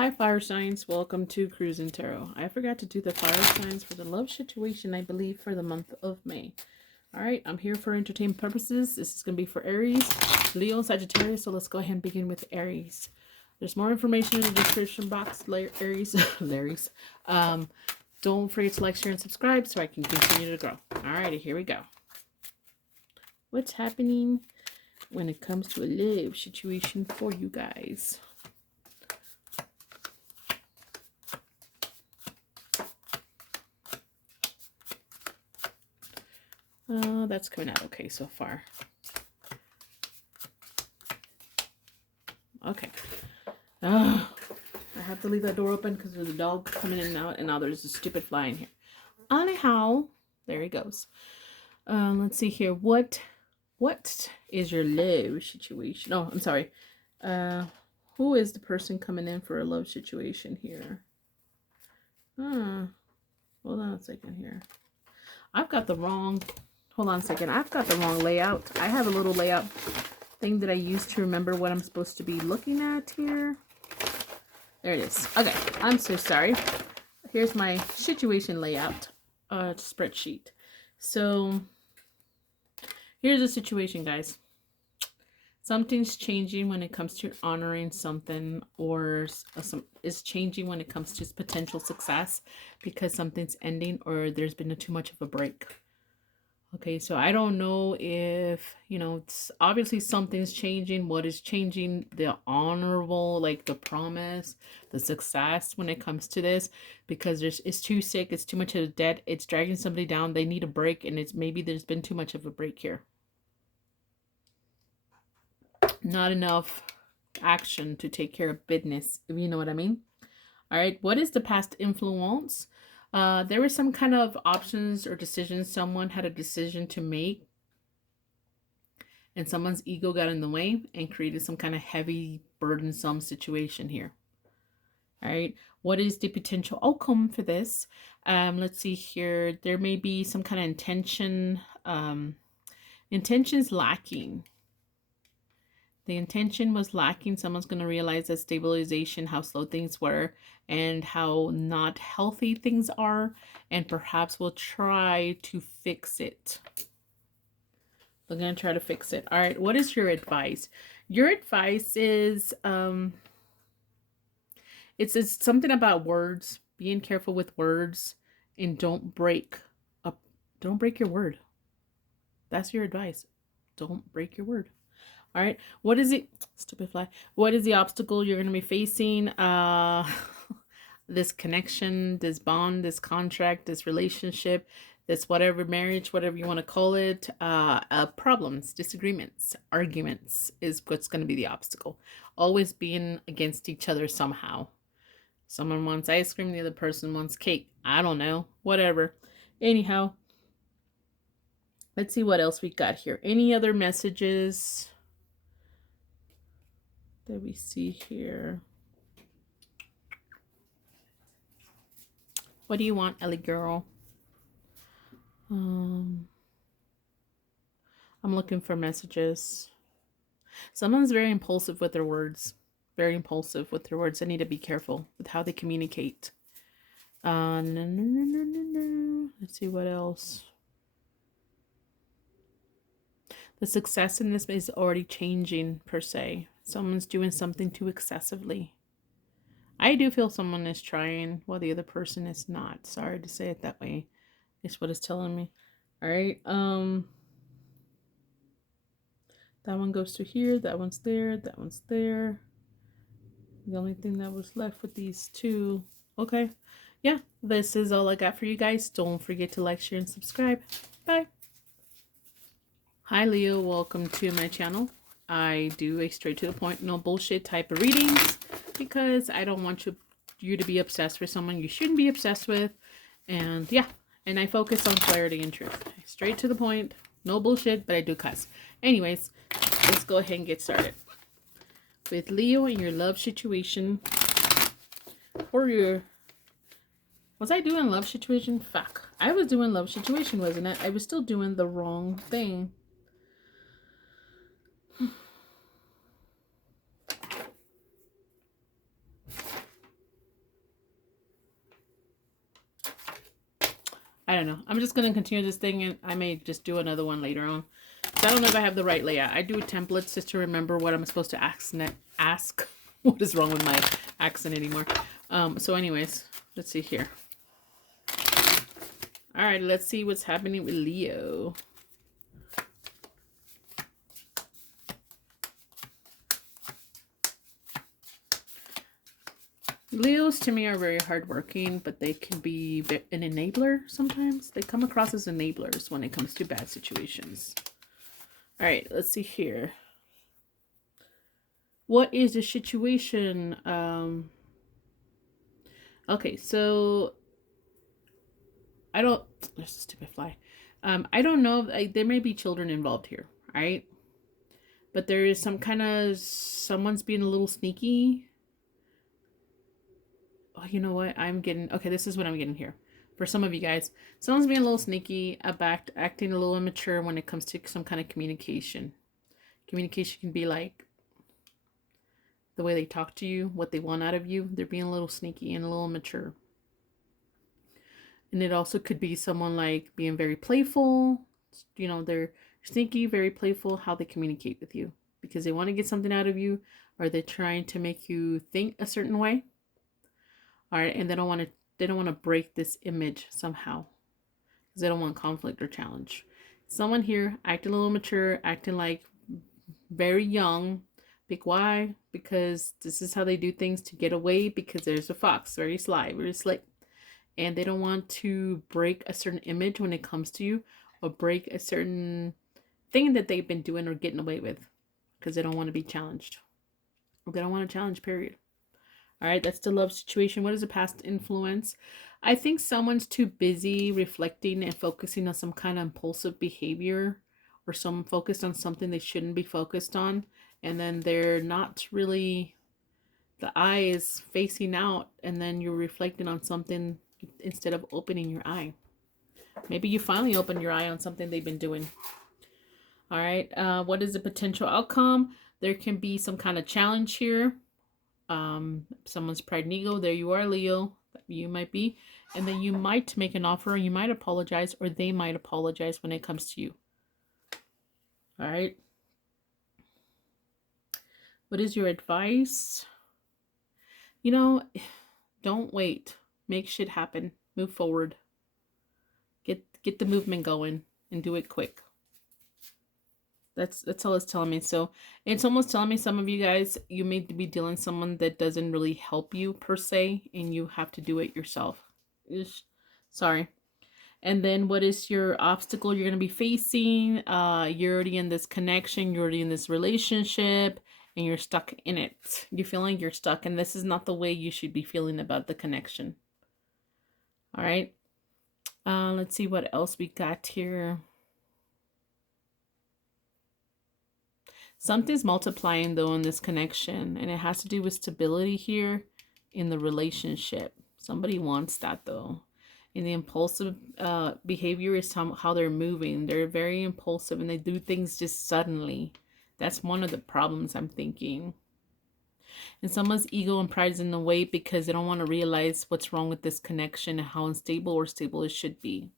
Hi, fire signs. Welcome to Cruising Tarot. I forgot to do the fire signs for the love situation, I believe, for the month of May. All right, I'm here for entertainment purposes. This is going to be for Aries, Leo, Sagittarius. So let's go ahead and begin with Aries. There's more information in the description box, Aries. Larry's. Don't forget to like, share, and subscribe so I can continue to grow. All righty, here we go. What's happening when it comes to a love situation for you guys? That's coming out okay so far. Okay. I have to leave that door open because there's a dog coming in and out, and now there's a stupid fly in here. Anyhow, there he goes. Let's see here. What is your love situation? Oh, I'm sorry. Who is the person coming in for a love situation here? Hold on a second here. I've got the wrong... Hold on a second. I've got the wrong layout. I have a little layout thing that I use to remember what I'm supposed to be looking at here. There it is. Okay. I'm so sorry. Here's my situation layout spreadsheet. So here's the situation, guys. Something's changing when it comes to honoring something, or is changing when it comes to potential success because something's ending or there's been too much of a break. Okay, so I don't know if, it's obviously something's changing. What is changing? The honorable, like the promise, the success when it comes to this, because it's too sick, it's too much of a debt, it's dragging somebody down, they need a break, and maybe there's been too much of a break here. Not enough action to take care of business, if you know what I mean. All right, what is the past influence? There were some kind of options or decisions. Someone had a decision to make, and someone's ego got in the way and created some kind of heavy, burdensome situation here. All right, what is the potential outcome for this? Let's see here. There may be some kind of intentions lacking. The intention was lacking. Someone's going to realize that stabilization, how slow things were, and how not healthy things are, and perhaps will try to fix it. They're going to try to fix it. All right, what is your advice? Your advice is, it's something about words, being careful with words, and don't break your word. That's your advice. Don't break your word. All right, what is it? Stupid fly. What is the obstacle you're going to be facing? This connection, this bond, this contract, this relationship, this whatever, marriage, whatever you want to call it. Problems, disagreements, arguments is what's going to be the obstacle. Always being against each other somehow. Someone wants ice cream, the other person wants cake. I don't know. Whatever. Anyhow, let's see what else we got here. Any other messages that we see here? What do you want, Ellie girl? I'm looking for messages. Someone's very impulsive with their words. Very impulsive with their words. I need to be careful with how they communicate. No. Let's see what else. The success in this is already changing, per se. Someone's doing something too excessively. I do feel someone is trying while the other person is not. Sorry to say it that way. It's what it's telling me. All right. That one goes to here. That one's there. That one's there. The only thing that was left with these two. Okay. Yeah, this is all I got for you guys. Don't forget to like, share, and subscribe. Bye. Hi, Leo. Welcome to my channel. I do a straight to the point, no bullshit type of readings because I don't want you to be obsessed with someone you shouldn't be obsessed with. And yeah, and I focus on clarity and truth. Straight to the point, no bullshit, but I do cuss. Anyways, let's go ahead and get started. With Leo and your love situation, or your... Was I doing love situation? Fuck. I was doing love situation, wasn't it? I was still doing the wrong thing. I don't know. I'm just going to continue this thing, and I may just do another one later on. So I don't know if I have the right layout. I do templates just to remember what I'm supposed to ask. What is wrong with my accent anymore? So anyways, let's see here. All right, let's see what's happening with Leo. Leos to me are very hardworking, but they can be an enabler sometimes. They come across as enablers when it comes to bad situations. All right, let's see here. What is the situation? Okay, so I don't. There's a stupid fly. I don't know. There may be children involved here, right? But there is some kind of someone's being a little sneaky. Oh, you know what? I'm getting okay. This is what I'm getting here. For some of you guys, someone's being a little sneaky about acting a little immature when it comes to some kind of communication. Communication can be like the way they talk to you, what they want out of you. They're being a little sneaky and a little immature. And it also could be someone like being very playful. You know, they're sneaky, very playful, how they communicate with you. Because they want to get something out of you, or they're trying to make you think a certain way. All right, and they don't want to break this image somehow. Because they don't want conflict or challenge. Someone here acting a little mature, acting like very young. Big why? Because this is how they do things to get away, because there's a fox, very sly, very slick. And they don't want to break a certain image when it comes to you, or break a certain thing that they've been doing or getting away with, because they don't want to be challenged. Or they don't want to challenge, period. All right, that's the love situation. What is the past influence? I think someone's too busy reflecting and focusing on some kind of impulsive behavior, or some focused on something they shouldn't be focused on. And then they're not really, the eye is facing out, and then you're reflecting on something instead of opening your eye. Maybe you finally opened your eye on something they've been doing. All right, what is the potential outcome? There can be some kind of challenge here. Someone's pride and ego. There you are, Leo. You might be. And then you might make an offer, or you might apologize, or they might apologize when it comes to you. All right. What is your advice? You know, don't wait. Make shit happen. Move forward. Get the movement going and do it quick. That's all it's telling me. So it's almost telling me some of you guys, you may be dealing with someone that doesn't really help you per se, and you have to do it yourself. Sorry. And then what is your obstacle you're going to be facing? You're already in this connection. You're already in this relationship, and you're stuck in it. You feel like you're stuck, and this is not the way you should be feeling about the connection. All right. Let's see what else we got here. Something's multiplying though in this connection, and it has to do with stability here in the relationship. Somebody wants that though. And the impulsive behavior is how they're moving. They're very impulsive, and they do things just suddenly. That's one of the problems I'm thinking. And someone's ego and pride is in the way because they don't want to realize what's wrong with this connection and how unstable or stable it should be.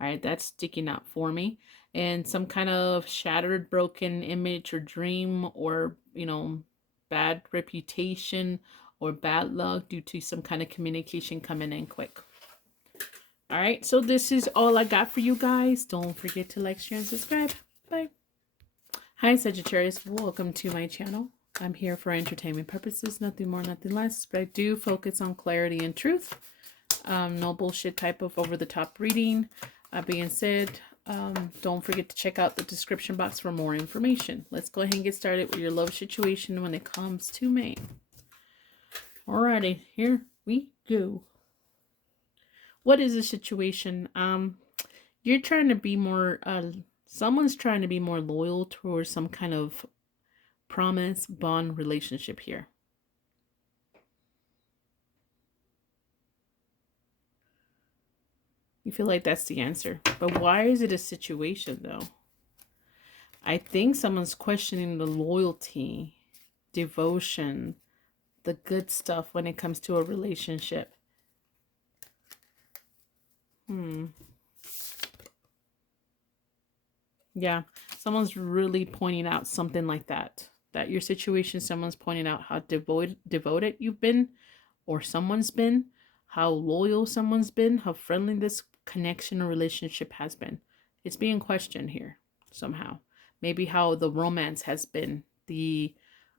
All right, that's sticking out for me. And some kind of shattered, broken image or dream, or, you know, bad reputation or bad luck due to some kind of communication coming in quick. All right, so this is all I got for you guys. Don't forget to like, share, and subscribe. Bye. Hi, Sagittarius. Welcome to my channel. I'm here for entertainment purposes, nothing more, nothing less. But I do focus on clarity and truth. No bullshit type of over-the-top reading. Being said, don't forget to check out the description box for more information. Let's go ahead and get started with your love situation when it comes to May. Alrighty, here we go. What is the situation? You're trying to be more, someone's trying to be more loyal towards some kind of promise, bond, relationship here. You feel like that's the answer. But why is it a situation, though? I think someone's questioning the loyalty, devotion, the good stuff when it comes to a relationship. Yeah, someone's really pointing out something like that. That your situation, someone's pointing out how devoted you've been, or someone's been, how loyal someone's been, how friendly this connection or relationship has been. It's being questioned here somehow. Maybe how the romance has been, the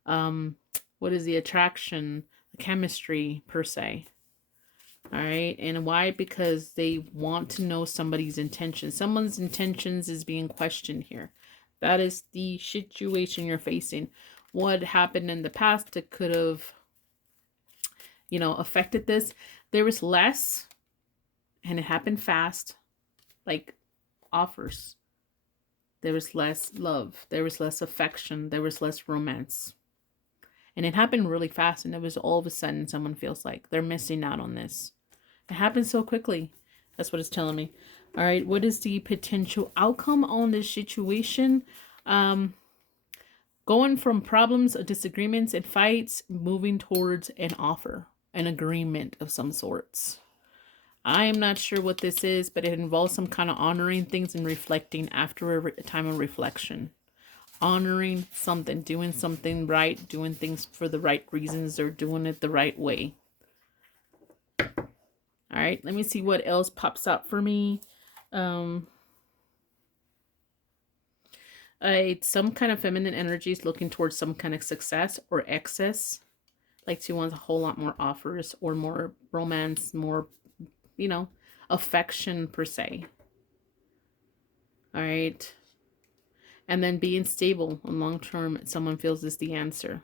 what is the attraction, the chemistry per se. All right. And why? Because they want to know somebody's intentions. Someone's intentions is being questioned here. That is the situation you're facing. What happened in the past that could have, affected this. There was less, and it happened fast, like offers. There was less love. There was less affection. There was less romance. And it happened really fast, and it was all of a sudden someone feels like they're missing out on this. It happened so quickly. That's what it's telling me. All right, what is the potential outcome on this situation? Going from problems, disagreements, and fights, moving towards an offer, an agreement of some sorts. I am not sure what this is, but it involves some kind of honoring things and reflecting after a time of reflection. Honoring something, doing something right, doing things for the right reasons, or doing it the right way. All right, let me see what else pops up for me. Some kind of feminine energy is looking towards some kind of success or excess. Like she wants a whole lot more offers or more romance, more, affection per se. All right. And then being stable and long term, someone feels is the answer.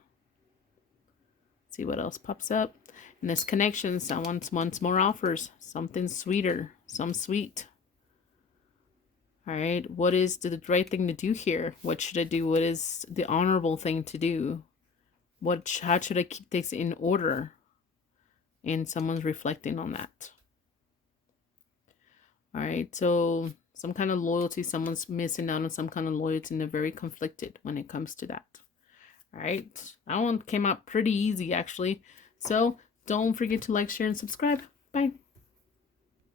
Let's see what else pops up. In this connection, someone wants more offers, something sweeter, some sweet. All right, what is the right thing to do here? What should I do? What is the honorable thing to do? How should I keep things in order? And someone's reflecting on that. All right, so some kind of loyalty, someone's missing out on some kind of loyalty, and they're very conflicted when it comes to that. All right, that one came out pretty easy actually. So don't forget to like, share, and subscribe. Bye.